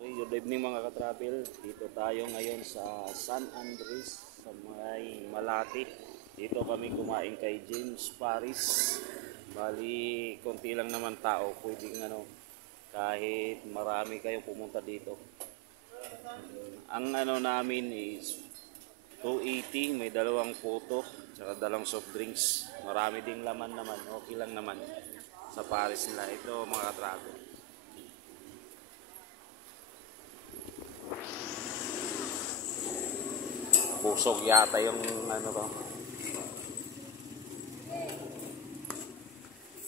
Okay, good evening mga ka-travel. Dito tayo ngayon sa San Andres, sa may Malati. Dito kami kumain kay James Paris. Bali, konti lang naman tao. Pwedeng kahit marami kayong pumunta dito. Ang namin is 280, may dalawang photo, tsaka dalawang soft drinks. Marami ding laman naman, okay lang naman sa Paris nila. Ito mga ka-travel. Busog yata yung to.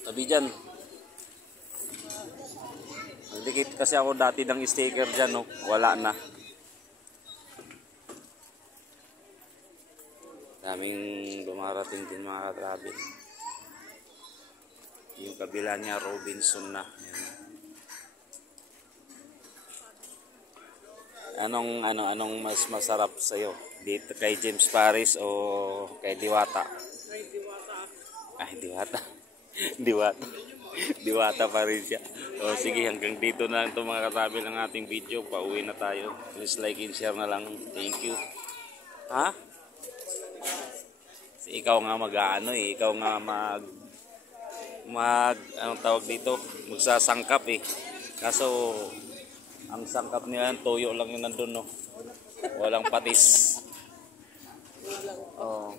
Sabi dyan. Nagdikit kasi ako dati ng sticker dyan, no? Wala na. Daming dumarating din mga ka-travel. Yung kabila niya Robinson na. Anong mas masarap sa iyo? Dito kay James Paris o kay Diwata? Kay Diwata. Ay, Diwata. Diwata. Diwata pa rin siya. O sige, hanggang dito na lang ito mga ka-travel ng ating video. Pauwi na tayo. Please like and share na lang. Thank you. Ha? Ikaw nga ikaw nga anong tawag dito? Magsasangkap eh. Kaso ang sangkap nila toyo lang yung nandun, no? Walang patis. Oh.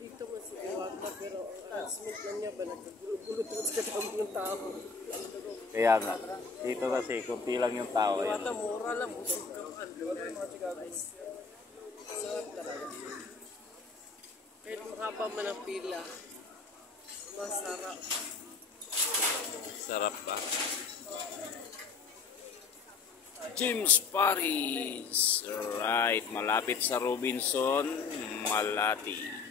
Dito mas Diwata pero ang announcement lang niya ba nagkagulo-gulo sa kadami ng tao. Kaya nga. Dito kasi kunti lang yung tao. Diwata mura lang. Busog ka man. Sarap talaga. Kahit mahaba man ang pila. Masarap. Sarap ba? James Paris. Right. Malapit sa Robinson, Malati.